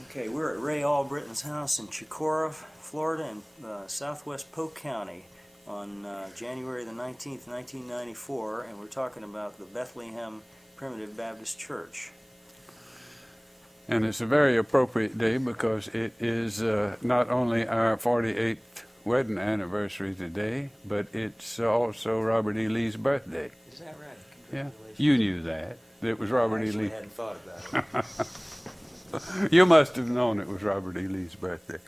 Okay, we're at Ray Albritton's house in Chicora, Florida, in southwest Polk County on January the 19th, 1994, and we're talking about the Bethlehem Primitive Baptist Church. And it's a very appropriate day because it is not only our 48th wedding anniversary today, but it's also Robert E. Lee's birthday. Is that right? Yeah, you knew that. It was Robert E. Lee. I hadn't thought about it. You must have known it was Robert E. Lee's birthday.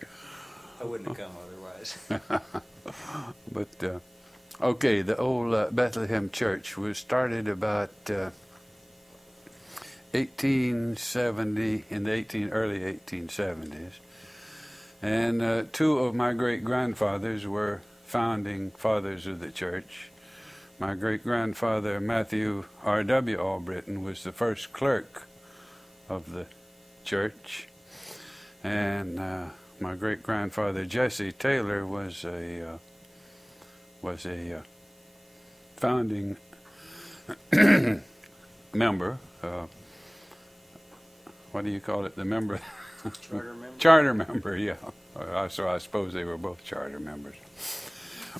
I wouldn't have come otherwise. But, okay, the old Bethlehem Church was started about 1870, in the early 1870s. And two of my great-grandfathers were founding fathers of the church. My great-grandfather, Matthew R.W. Albritton, was the first clerk of the church. And my great-grandfather, Jesse Taylor, was a founding member. What do you call it? The member? Charter member? Charter member, yeah. So I suppose they were both charter members.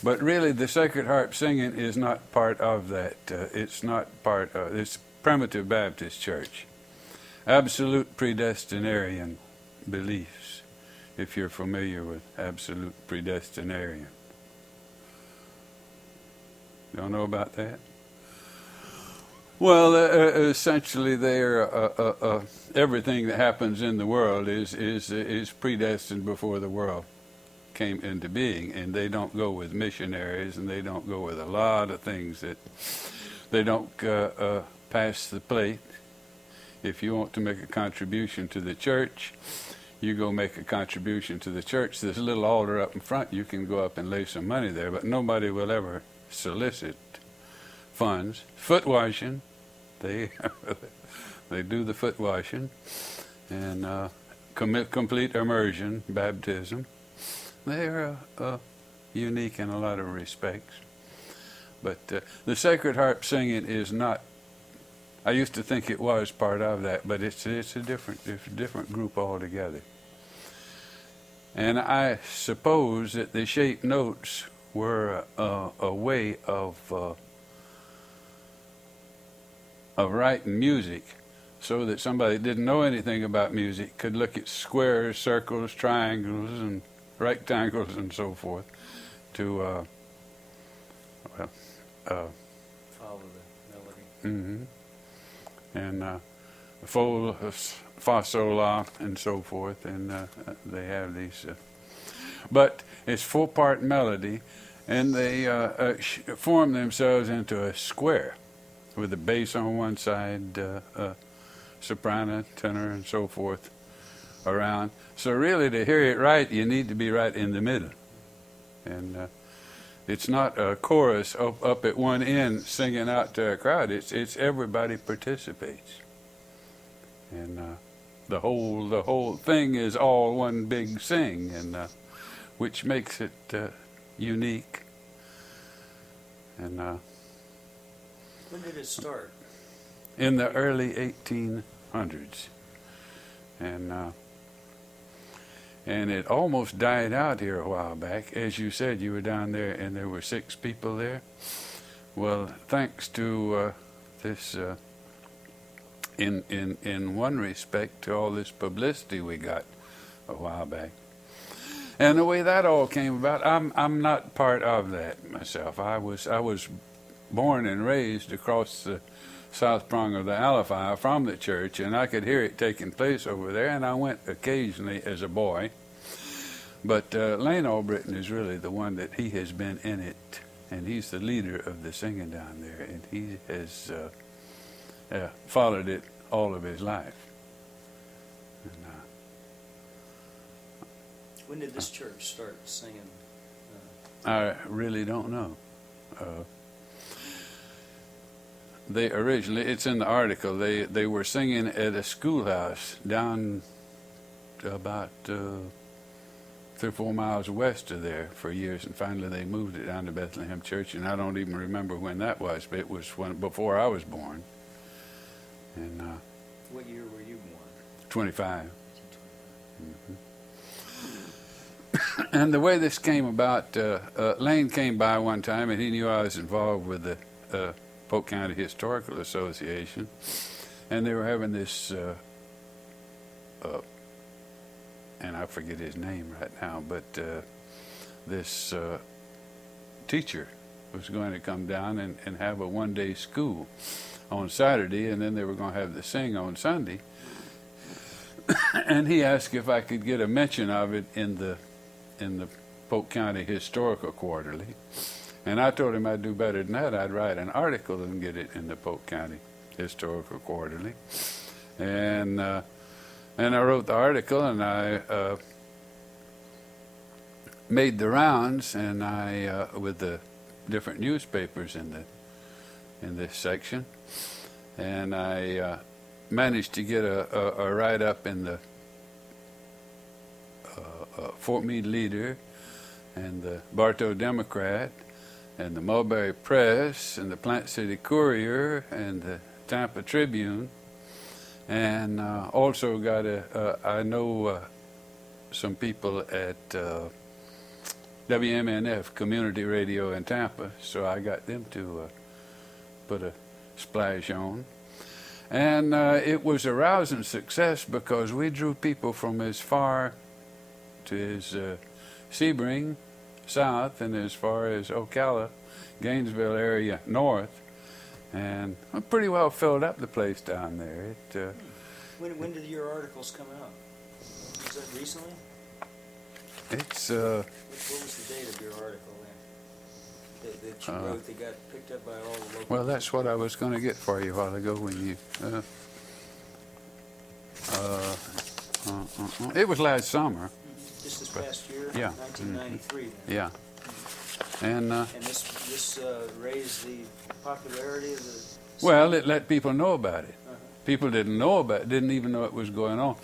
But really, the Sacred Harp singing is not part of that. It's not part of it's Primitive Baptist Church. Absolute predestinarian beliefs, if you're familiar with absolute predestinarian. Don't know about that? Well, essentially, everything that happens in the world is predestined before the world came into being, and they don't go with missionaries, and they don't go with a lot of things that they don't pass the plate. If you want to make a contribution to the church, you go make a contribution to the church. There's a little altar up in front. You can go up and lay some money there, but nobody will ever solicit funds. Foot washing, they do the foot washing, and complete immersion, baptism. They are unique in a lot of respects. But the Sacred Harp singing is not. I used to think it was part of that, but it's a different group altogether. And I suppose that the shaped notes were a way of writing music, so that somebody that didn't know anything about music could look at squares, circles, triangles, and rectangles, and so forth, to Follow the melody. And fa, sol, la, and so forth, and they have these. But it's four-part melody, and they form themselves into a square, with the bass on one side, soprano, tenor, and so forth around. So really, to hear it right, you need to be right in the middle. And it's not a chorus up at one end singing out to a crowd. It's everybody participates, and the whole thing is all one big sing, and which makes it unique. And When did it start? In the early 1800s, and it almost died out here a while back. As you said, you were down there and there were 6 people there. Well, thanks to this, in one respect, to all this publicity we got a while back. And the way that all came about, I'm not part of that myself. I was born and raised across the south prong of the Alafia from the church, and I could hear it taking place over there, and I went occasionally as a boy. But Lane Albritton is really the one that he has been in it, and he's the leader of the singing down there, and he has followed it all of his life. And, When did this church start singing? I really don't know. They originally, it's in the article, they were singing at a schoolhouse down about 3 or 4 miles west of there for years, and finally they moved it down to Bethlehem Church, and I don't even remember when that was, but it was before I was born. And What year were you born? 25. And the way this came about, Lane came by one time, and he knew I was involved with the Polk County Historical Association, and they were having this, and I forget his name right now, but this teacher was going to come down and have a one-day school on Saturday, and then they were going to have the sing on Sunday. And he asked if I could get a mention of it in the Polk County Historical Quarterly, and I told him I'd do better than that. I'd write an article and get it in the Polk County Historical Quarterly, and I wrote the article, and I made the rounds, and I with the different newspapers in this section, and I managed to get a write-up in the Fort Meade Leader, and the Bartow Democrat, and the Mulberry Press, and the Plant City Courier, and the Tampa Tribune, and also got I know some people at WMNF Community Radio in Tampa, so I got them to put a splash on. And it was a rousing success because we drew people from as far to as Sebring south and as far as Ocala, Gainesville area north, and I pretty well filled up the place down there. When did your articles come out? Was that recently? It's What was the date of your article then? That you wrote that got picked up by all the local... well, that's what I was going to get for you a while ago when you it was last summer. Just this past year? Yeah. 1993 then. Yeah. And this raised the popularity of the... well, it let people know about it. People didn't know about it, didn't even know it was going on.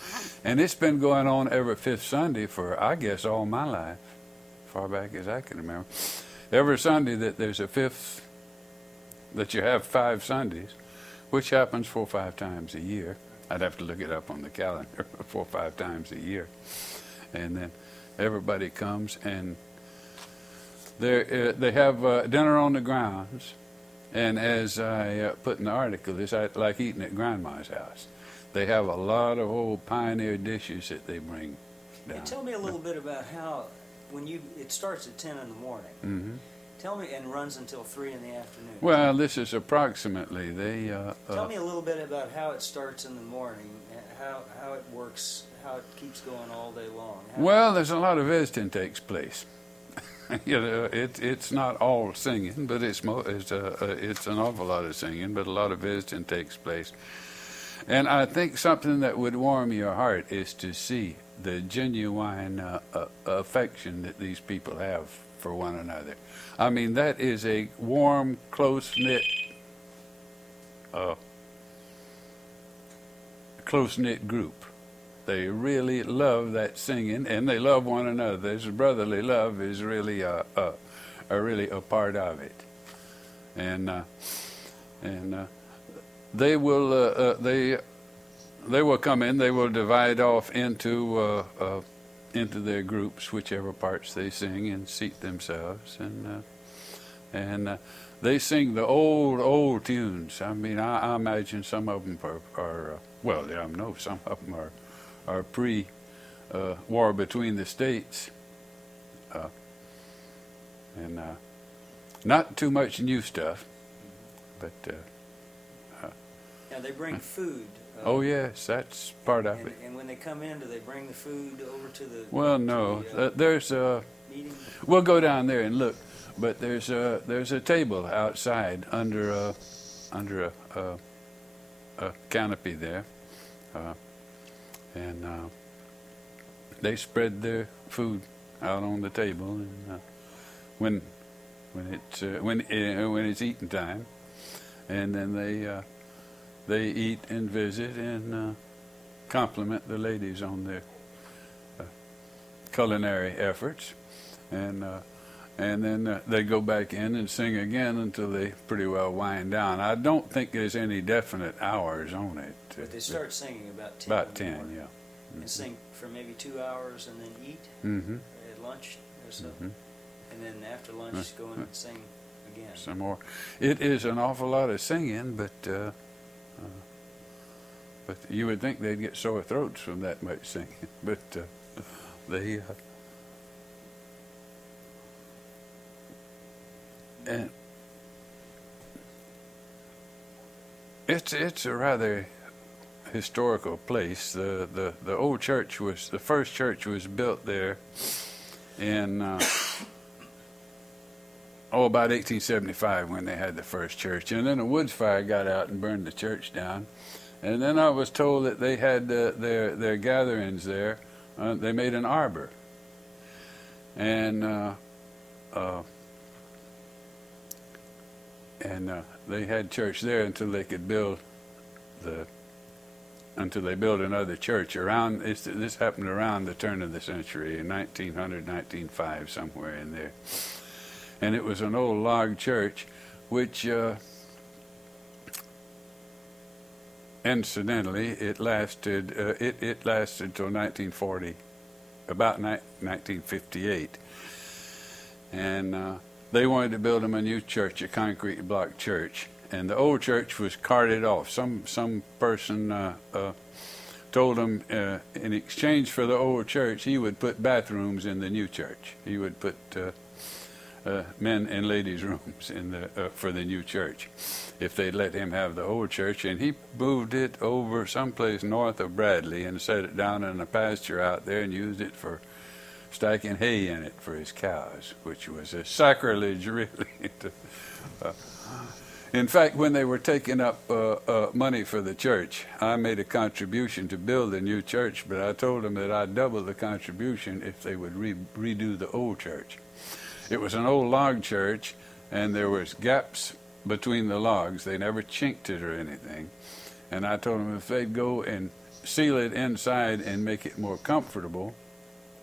And it's been going on every fifth Sunday for, I guess, all my life, far back as I can remember. Every Sunday that there's a fifth, that you have 5 Sundays, which happens 4 or 5 times a year. I'd have to look it up on the calendar, 4 or 5 times a year. And then everybody comes, and they have dinner on the grounds. And as I put in the article, it's like eating at Grandma's house. They have a lot of old pioneer dishes that they bring down. Hey, tell me a little bit about how, it starts at 10 in the morning. Mm-hmm. Tell me, and runs until 3 in the afternoon. Well, this is approximately, tell me a little bit about how it starts in the morning, how it works, how it keeps going all day long. Well, there's a lot of visiting takes place. You know, it's not all singing, but it's an awful lot of singing, but a lot of visiting takes place. And I think something that would warm your heart is to see the genuine affection that these people have for one another. I mean, that is a warm, close-knit group. They really love that singing, and they love one another. This brotherly love is really a part of it, and they will come in. They will divide off into their groups, whichever parts they sing, and seat themselves, and they sing the old tunes. I mean, I imagine some of them are well, I know some of them are pre-war between the states, and not too much new stuff, but now they bring food. Oh yes, that's part of it. And when they come in, do they bring the food over to the? Well, no, there's meeting? We'll go down there and look, but there's a table outside under a canopy there. And they spread their food out on the table, and when it's eating time, and then they eat and visit and compliment the ladies on their culinary efforts, and then they go back in and sing again until they pretty well wind down. I don't think there's any definite hours on it. But they start singing about 10. About 10, yeah. and sing for maybe 2 hours and then eat Mm-hmm. at lunch or so. Mm-hmm. And then after lunch, go in and sing again. Some more. It is an awful lot of singing, but you would think they'd get sore throats from that much singing. But they and it's a rather historical place. The old church was, the first church was built there in about 1875 when they had the first church, and then a woods fire got out and burned the church down. And then I was told that they had their gatherings there. They made an arbor, and they had church there until they could build another church around. This happened around the turn of the century, in 1900, 1905, somewhere in there. And it was an old log church, which incidentally it lasted till 1940, about 1958, and they wanted to build them a new church, a concrete block church, and the old church was carted off. Some person told them in exchange for the old church, he would put bathrooms in the new church. He would put men and ladies' rooms for the new church, if they'd let him have the old church. And he moved it over someplace north of Bradley and set it down in a pasture out there and used it for stacking hay in it for his cows, which was a sacrilege, really. In fact, when they were taking up money for the church, I made a contribution to build the new church, but I told them that I'd double the contribution if they would redo the old church. It was an old log church, and there was gaps between the logs. They never chinked it or anything. And I told them if they'd go and seal it inside and make it more comfortable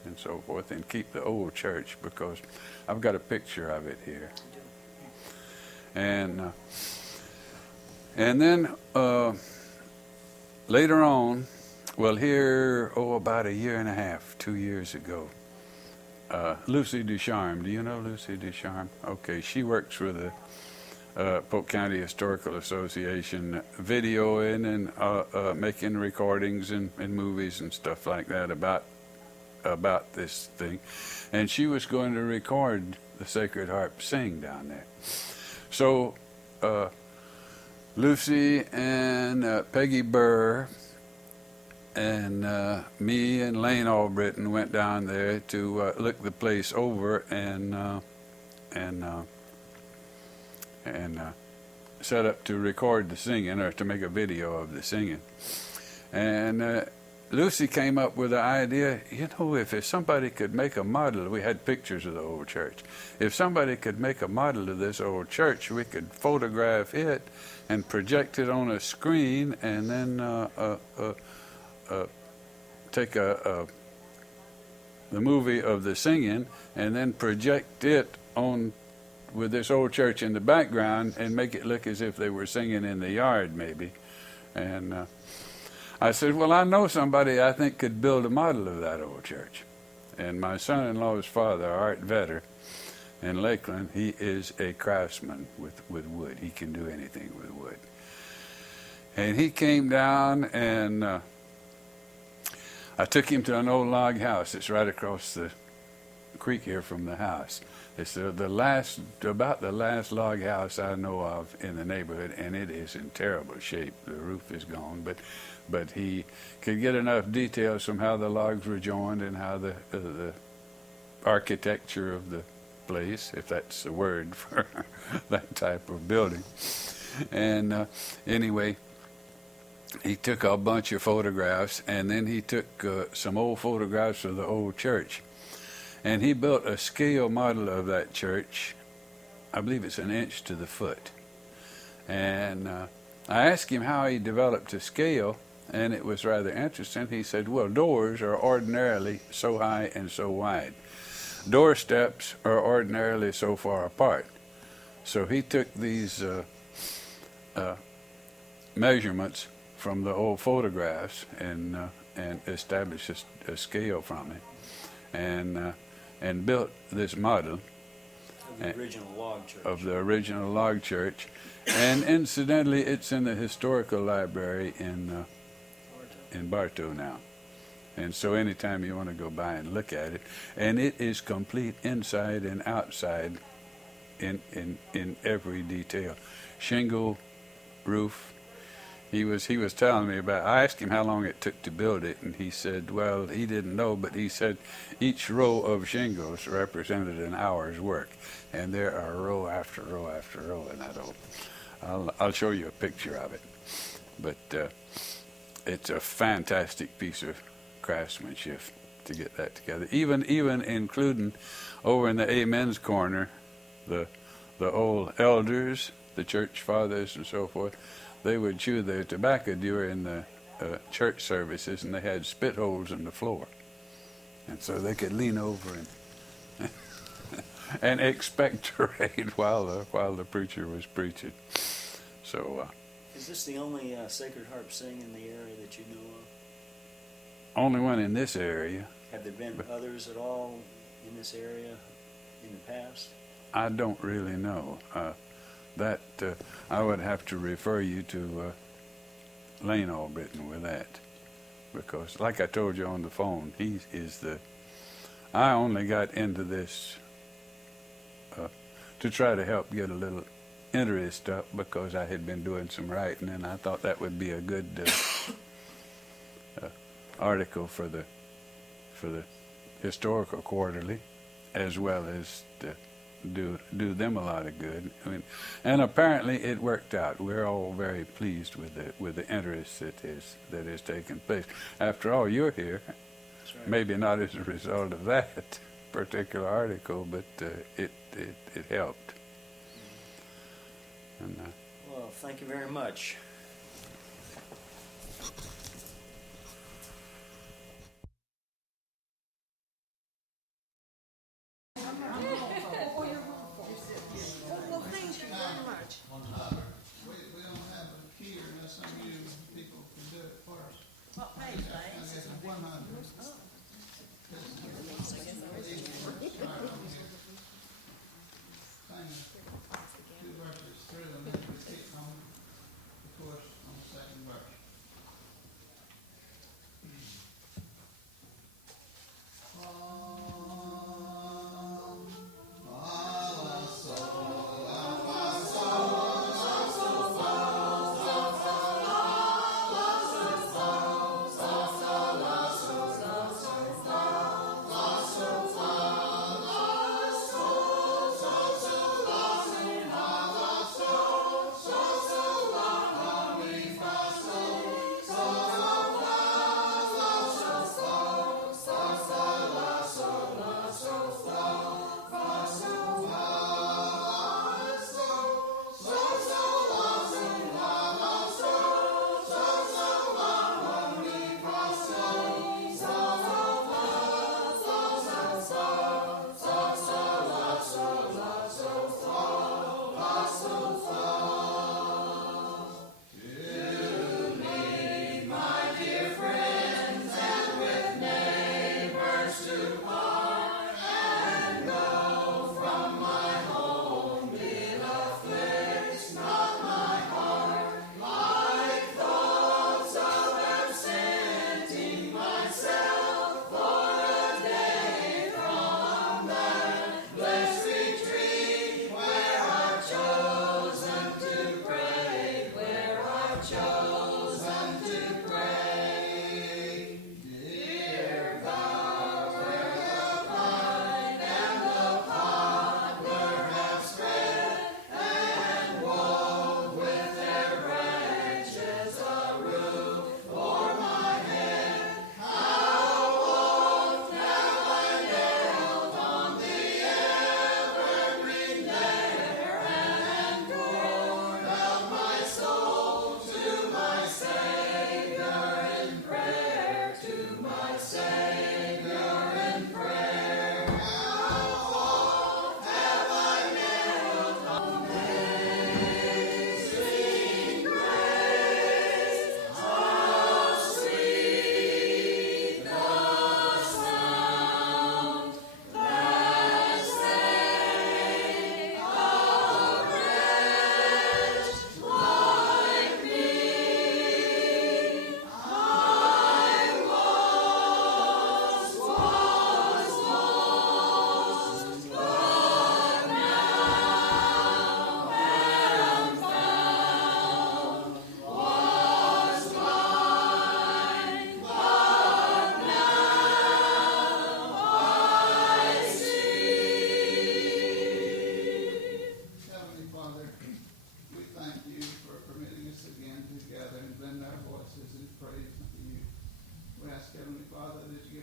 and so forth, and keep the old church, because I've got a picture of it here. And then later on, well, here, about a year and a half, 2 years ago, Lucy Ducharme. Do you know Lucy Ducharme? Okay, she works for the Polk County Historical Association, videoing and making recordings and movies and stuff like that about this thing. And she was going to record the Sacred Harp sing down there. So Lucy and Peggy Burr and me and Lane Albritton went down there to look the place over and set up to record the singing, or to make a video of the singing. And Lucy came up with the idea, if somebody could make a model, we had pictures of the old church. If somebody could make a model of this old church, we could photograph it and project it on a screen, and then take the movie of the singing and then project it on with this old church in the background and make it look as if they were singing in the yard, maybe. And I said, well, I know somebody I think could build a model of that old church. And my son-in-law's father, Art Vetter, in Lakeland, he is a craftsman with wood. He can do anything with wood. And he came down, and I took him to an old log house. It's right across the creek here from the house. It's about the last log house I know of in the neighborhood, and it is in terrible shape. The roof is gone, but he could get enough details from how the logs were joined and how the architecture of the place, if that's a word for that type of building. And anyway, he took a bunch of photographs, and then he took some old photographs of the old church. And he built a scale model of that church. I believe it's 1 inch to the foot. And I asked him how he developed a scale, and it was rather interesting. He said, well, doors are ordinarily so high and so wide. Door steps are ordinarily so far apart. So he took these measurements from the old photographs and and established a scale from it, and built this model Of the original log church. of the original log church. And incidentally, it's in the historical library in Bartow now. And so anytime you want to go by and look at it, and it is complete inside and outside in every detail. Shingle, roof. He was telling me about, I asked him how long it took to build it, and he said, well, he didn't know, but he said each row of shingles represented an hour's work. And there are row after row after row in that old. I'll show you a picture of it. But it's a fantastic piece of craftsmanship to get that together. Even including over in the Amen's corner, the old elders, the church fathers and so forth, they would chew their tobacco during the church services, and they had spit holes in the floor. And so they could lean over and and expectorate while the preacher was preaching. So is this the only sacred harp sing in the area that you know of? only one in this area. Have there been others at all in this area in the past? I don't really know. That I would have to refer you to Lane Albritton with that, because like I told you on the phone, he is the. I only got into this to try to help get a little interest up, because I had been doing some writing, and I thought that would be a good article for the historical quarterly, as well as to do them a lot of good. I mean, and apparently it worked out. We're all very pleased with the interest that is taking place. After all, you're here. That's right. Maybe not as a result of that particular article, but it helped. And, well, thank you very much.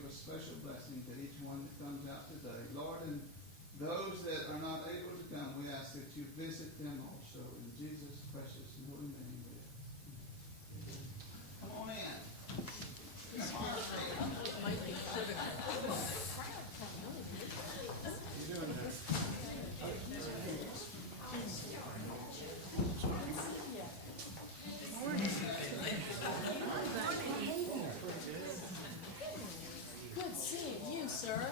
a special blessing to each one that comes out today. Lord, and those that are not able to come, we ask that you visit them also. In Jesus' precious and holy name. Come on in. Come on in. You doing there? Good seeing you, sir.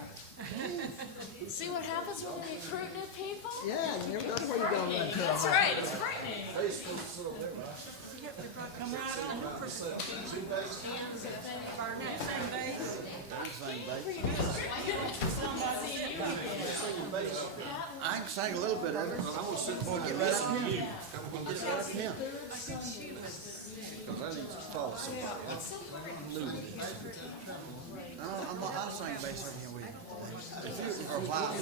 See what happens when we recruit new people? Yeah, you never know where you're going to run to. That's right, it's frightening. Come right on over. Our next same base. I can sing a little bit of it. I'm going to sit before I get right up here. Get right up here. Because I need to follow somebody. I'll sing bass over here with you. Or while.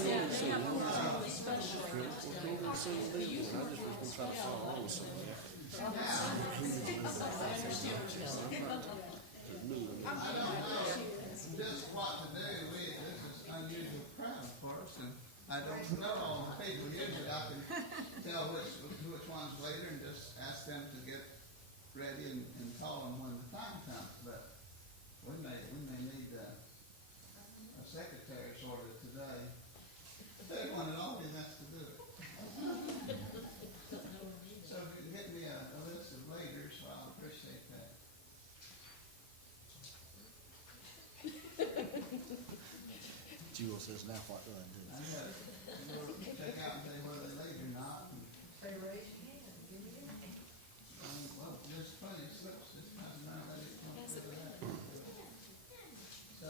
Just what to do, this is unusual crowd for us, and I don't know all the people. Usually I can tell which one's later and just ask them to get ready and call them when the time comes. But we may need a secretary sort of today. If they want it all, then that's to do it. So if you can get me a list of leaders, well, I'll appreciate that. Jewel says now what do I do? I have to check out and say whether they leave or not. They raise your hand. Well, there's plenty of slips this time, now that it comes to that. So,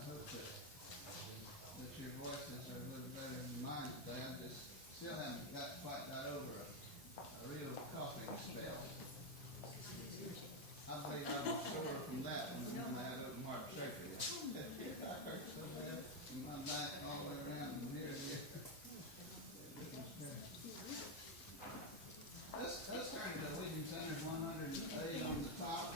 I hope that your voices are a little better than mine today. I just still haven't quite got over a real coughing spell. I believe I was sore from that when I had open heart surgery. I hurt so bad in my back all the way around and here to here. Let's turn to Legion Center 108 on the top.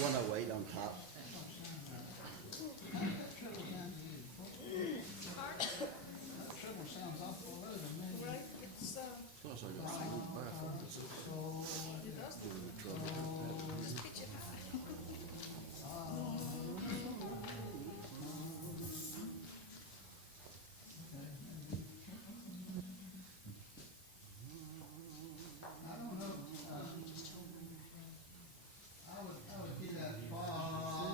One oh eight on top. That trouble sounds awful low to me. Right, it's, just pitch it high. I don't know. I would get that far.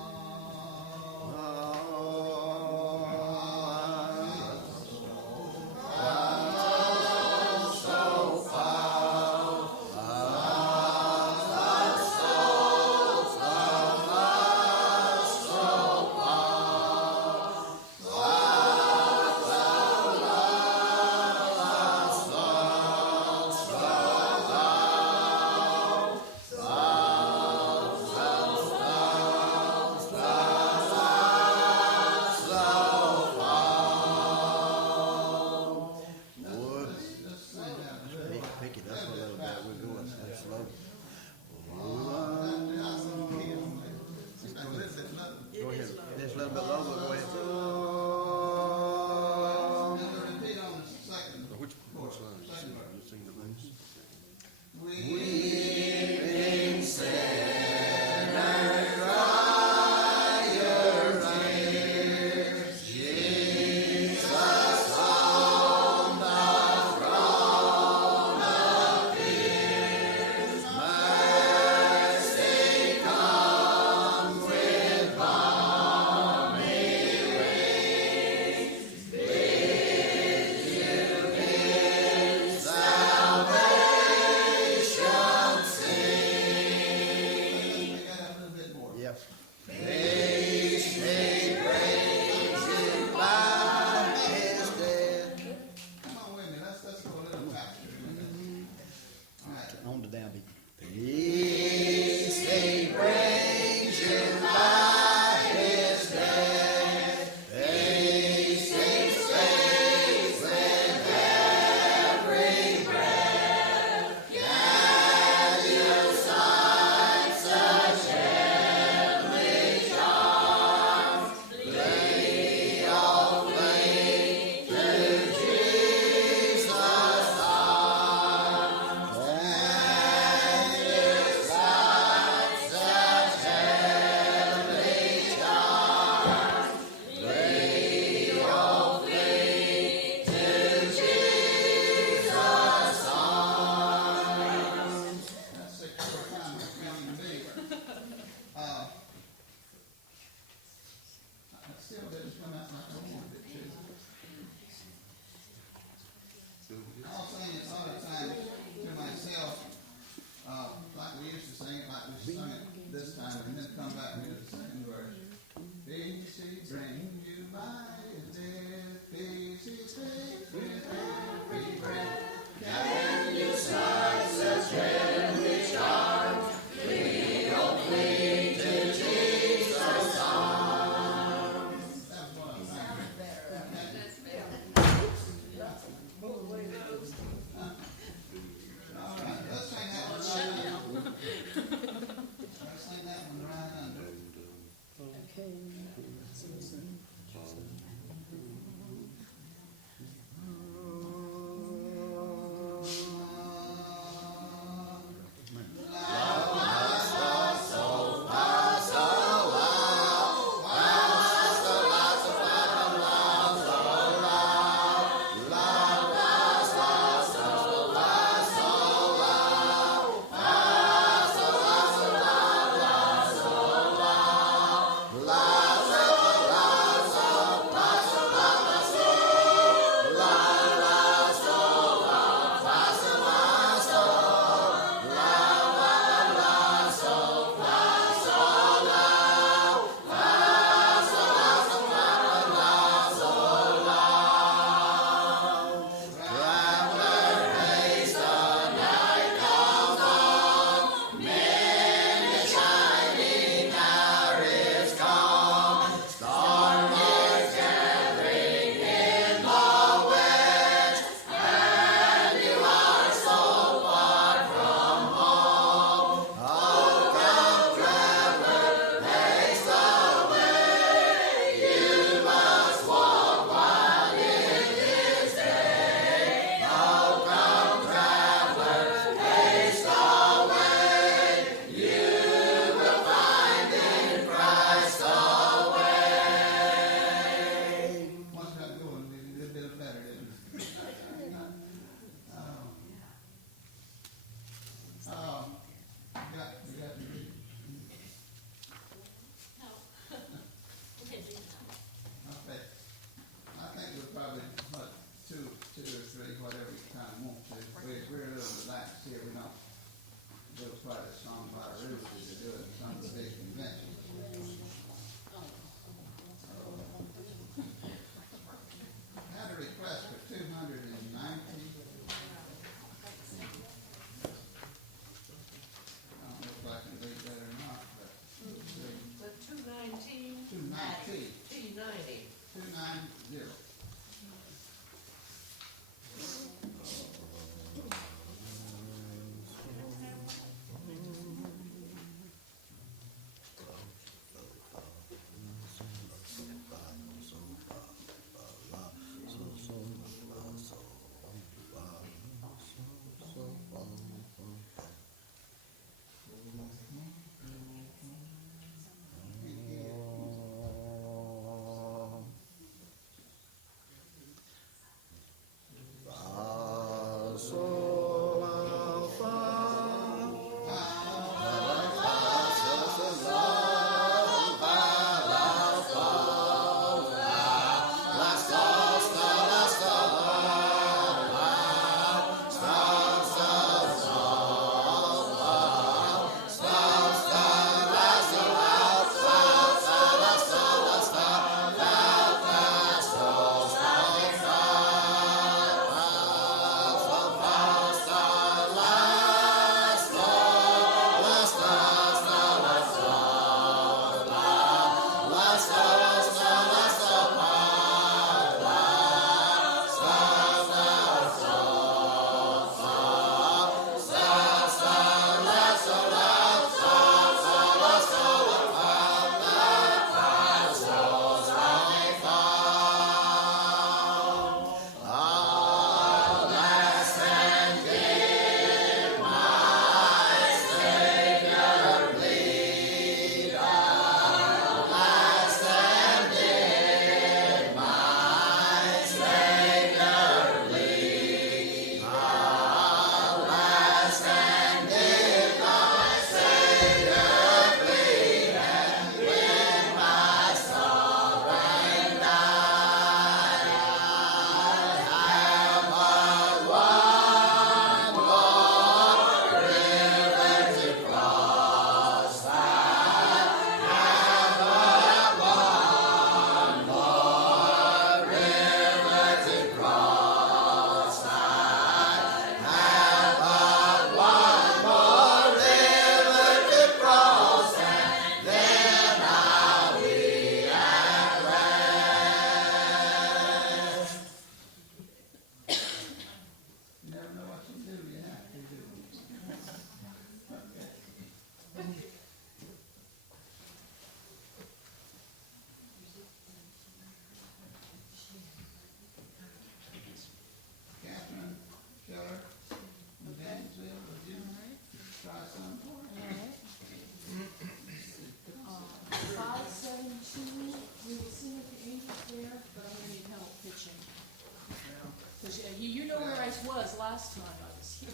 'Cause you know where I was last time I was here.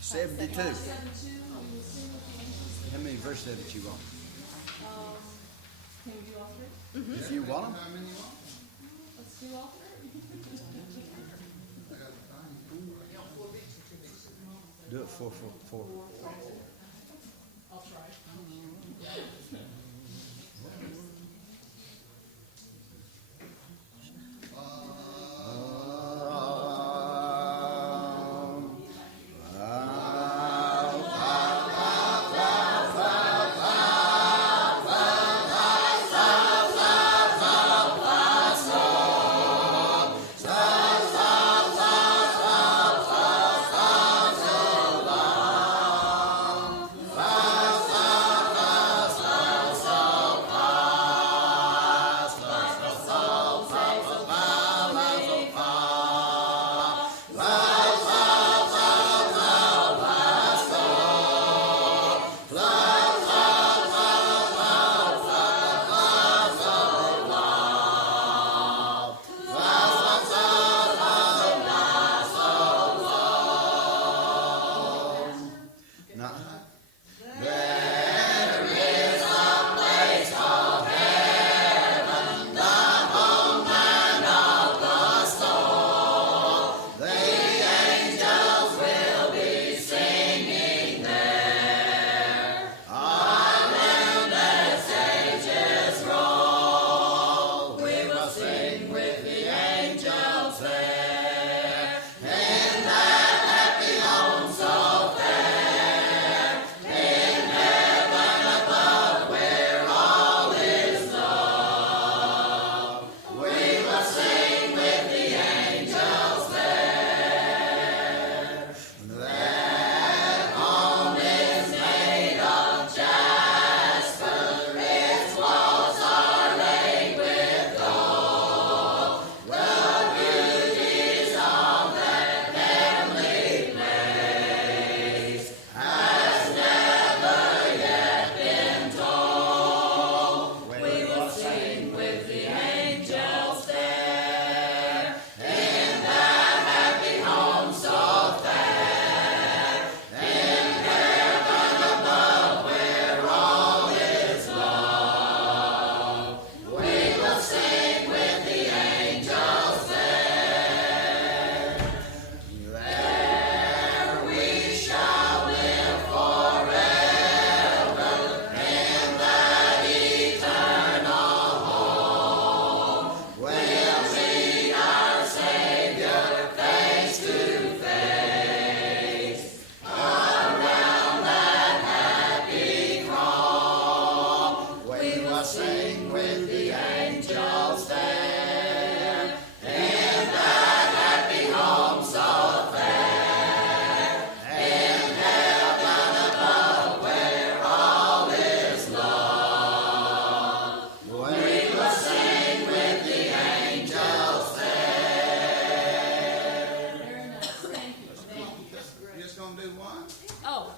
72. 72, we will sing with the angels. How many verses have you want? Can we do all three? If you want them. How many you want? Let's do all three. Do it 4-4-4. I'll try.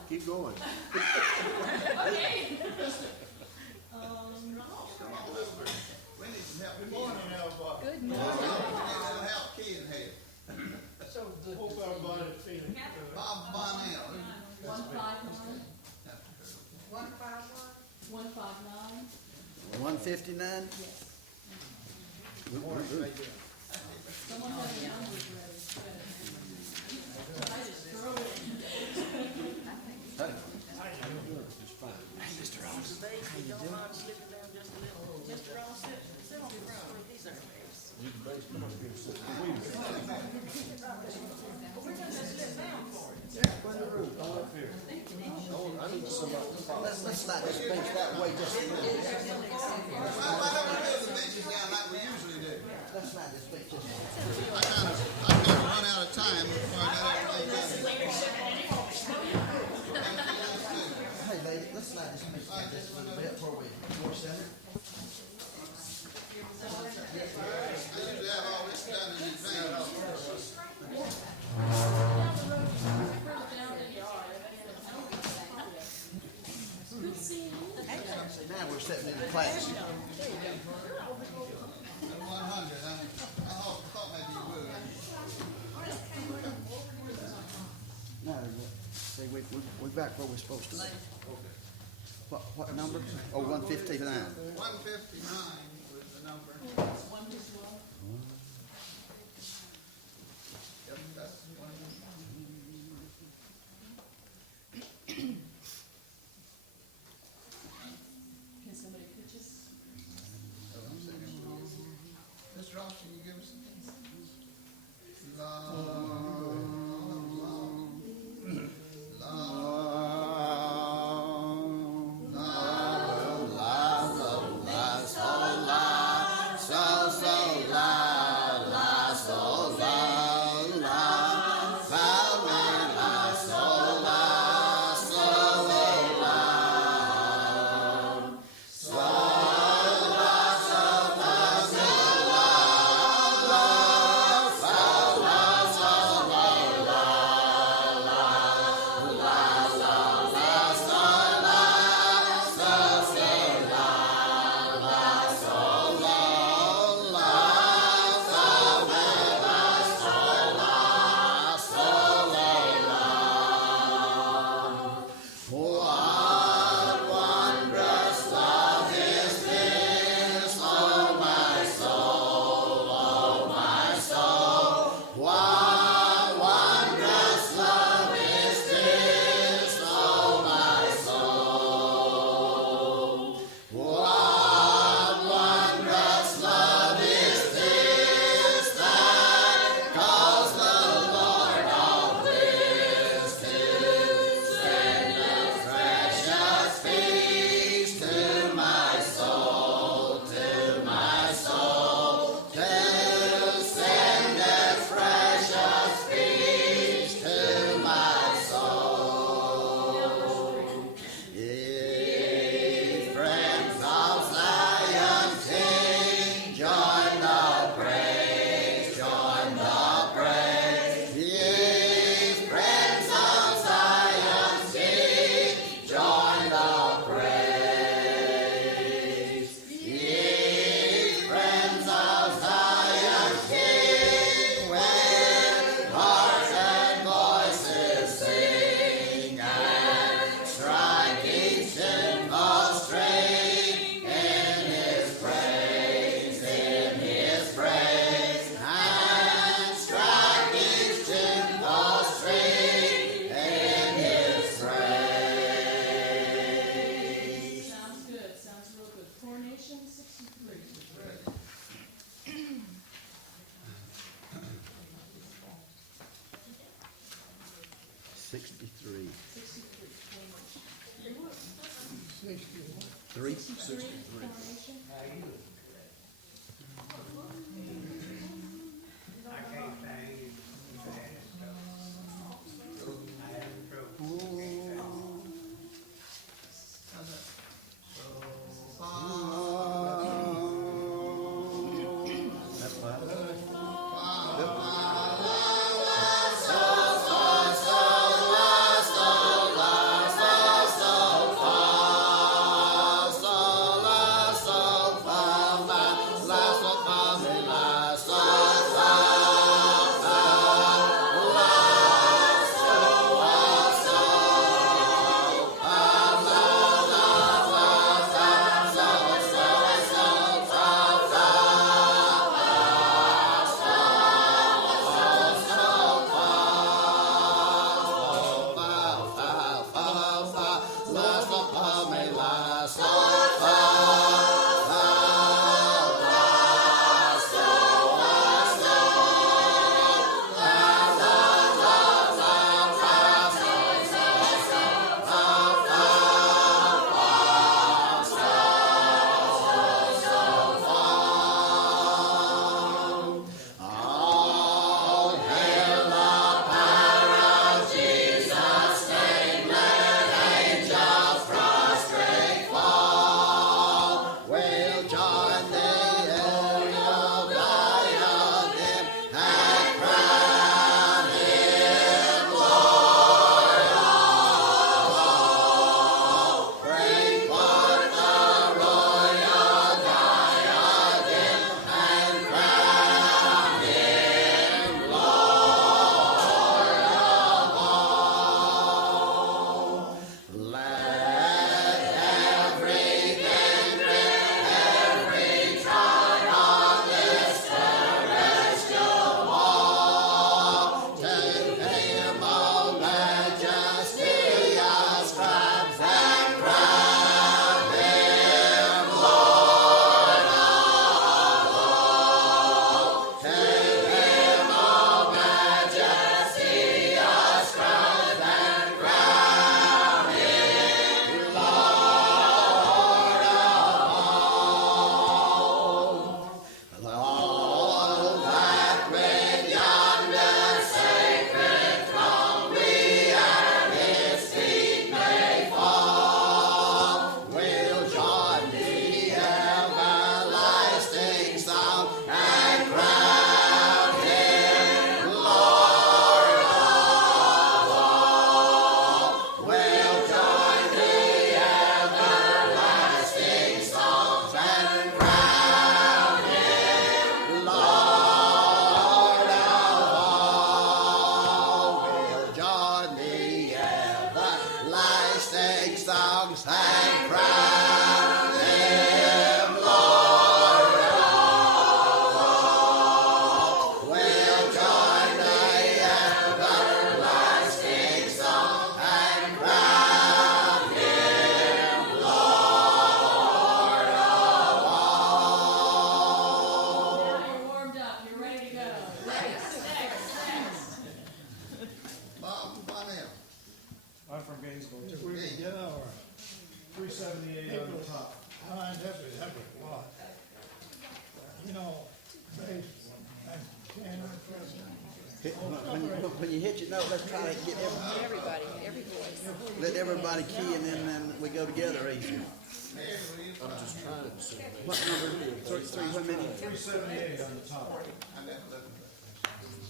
Keep going. Okay. We need some help. Good morning, everybody. Good We need morning. a little help keying here. Hope everybody's feeling good. Bob Bonnell. 159. 151. 159. 159? Yes. Morning, right there. Someone have the numbers ready. I just throw it in. Just fine. Mr. Ross, if you don't mind slipping down just a little. Mr. Ross, sit on the front. These are theirs. You can base, come on here, sit. Well, we're gonna slip down for it. I need somebody to follow. Let's slide this bench that way just a little bit. Why don't we move the benches down like we usually do? Let's slide this bench just a little bit. I kind of run out of time before I got everything done. Hey, lady, let's slide this bench back just a little bit before we more center. I usually have all this done in advance. Good seeing you. Now we're stepping into class. 100. I thought we're back where we're supposed to be. What number? Oh, 159. 159 was the number. Wondrous Love. Yep, that's one. Can somebody pitch us? Mr. Ross, can you give us some? Love. Coronation 63. 63. 63. Three? 63. Coronation. Far Bob Bonnell. I'm from Gainesville. We can get our 378 on the top. That'd be a lot. You know, When you hit your note, let's try to get Everybody, every voice. let everybody key, and then we go together easier. I'm just trying to see. What number? Three, how many? 378 on the top.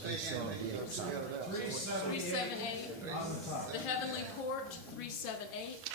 Say again, Lee. 378. On the top. The Heavenly Port, 378.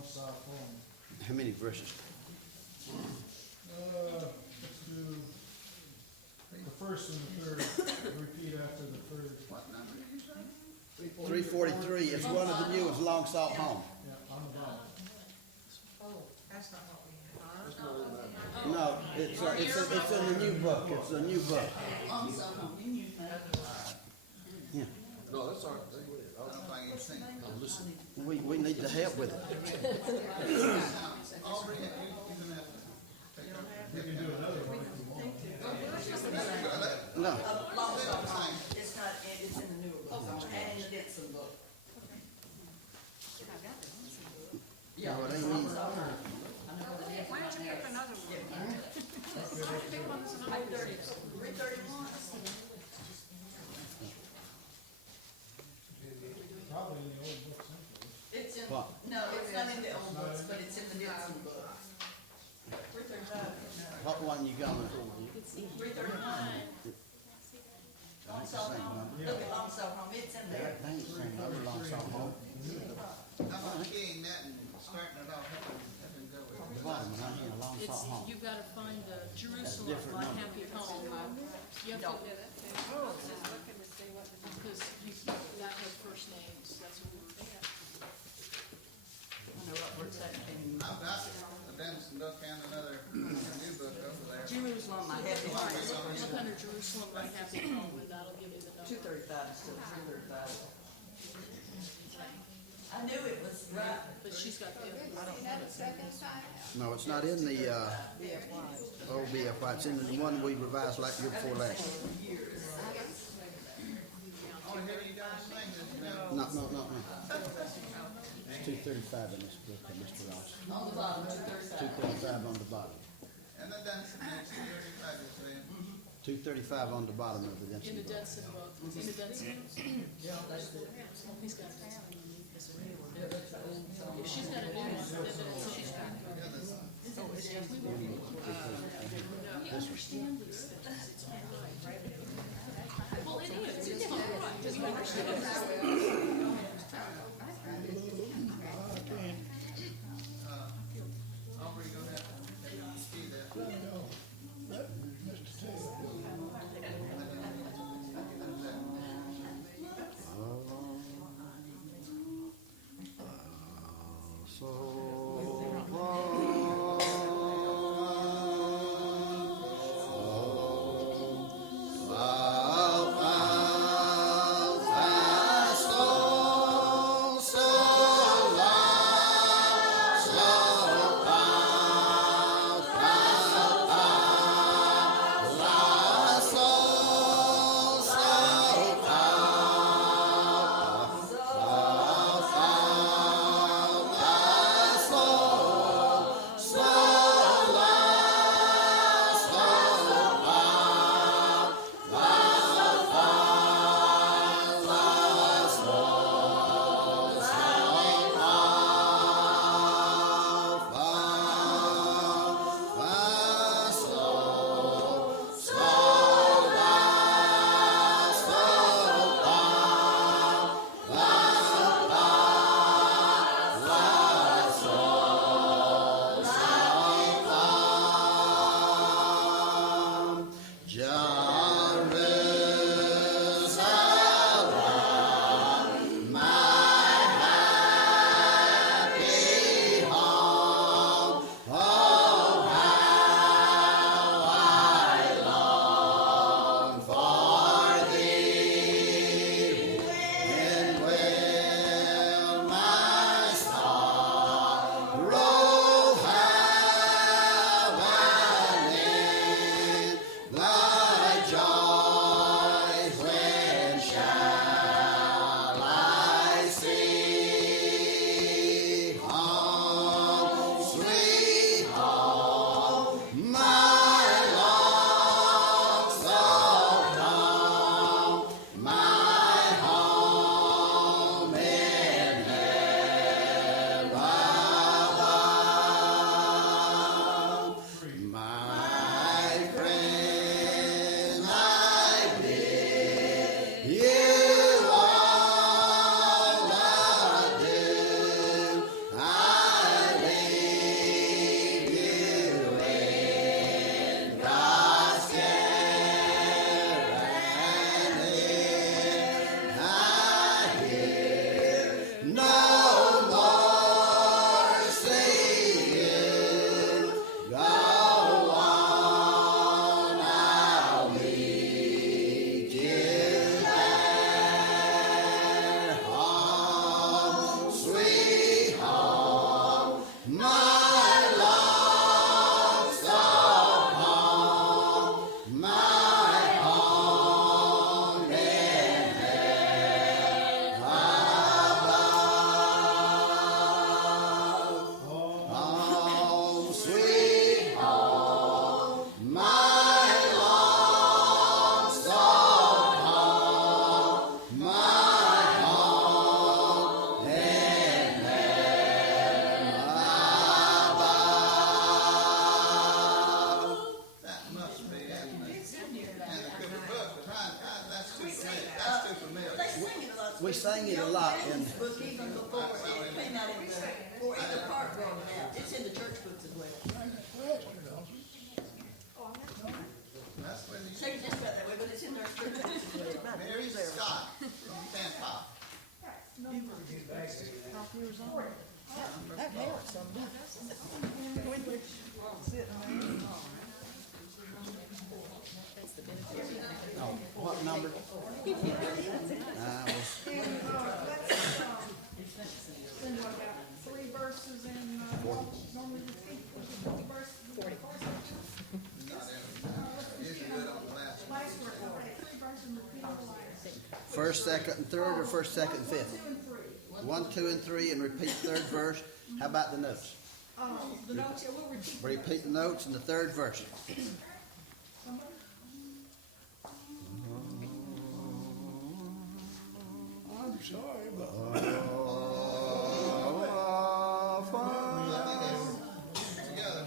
long south home. How many verses? Let's do the first and the third, repeat after the third. What number did you say? 343, it's one of the new ones, Long Sought Home. Yeah, on the bottom. No, it's in the new book, it's a new book. Yeah, No, that's all right. I don't think you've seen it. Listen, we need the help with it. Aubrey, you can have to take over. We can do another one if you want. No, It's not, it's in the newer book, and in the Dixon book. no, it ain't easy. Why don't you pick another one? Pick one that's another 331. Probably in the old book someplace. It's in, What? no, it's not in the old books, but it's in the Dixon book. 335, What one you got? 331. Long South Home, look at Long South Home, it's in there. They ain't saying other Long Sought Home. How about keying that and starting it off, helping go with The it? bottom one, right here, Long It's, Sought Home. you've gotta find Jerusalem, different my number. happy home. You have to, because that had first names, that's what we were doing. I know what word's that in. I've got a Denison book and another new book over there. Jerusalem, my happy All right, home. look under Jerusalem, my happy home, and that'll give you the number. 235 instead of 335. I knew it was right. But she's got the other one. No, it's not in the, old BFY, it's in the one we revised like year before last. Only hear you guys sing this, you know. No. It's 235 in this book, Mr. Ross. On the bottom, 235. 235 on the bottom. And the Denison next, 35 is saying. 235 on the bottom of the In Denson the book. Denson book, in the Denson. He's got it. If she's got a new one, then she's got it. We understand these things, it's all right. Well, it is, it's all right, we understand. Aubrey, you gonna have to key that. Thou hast We sang it a lot in, Book even before it came out in the, or in the park brought it out. It's in the church books as well. That's when you, Say just about that way, but it's in their church books as well. Mary Scott from Tampa. oh, what number? And, let's, then what about 3 verses in, normally repeat, 40 verses? 40. Usually good on the last one. Last word, okay, 3 verses and repeat all the last. First, second, and third, or first, second, and 1, fifth? 2, and 3. 1, 2, and 3, and repeat third verse. How about the notes? The notes, yeah, we'll repeat. Repeat the notes in the third verse. Somebody? I'm sorry, but. Together.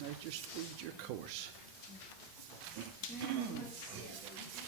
Nature speed your course. And let's see.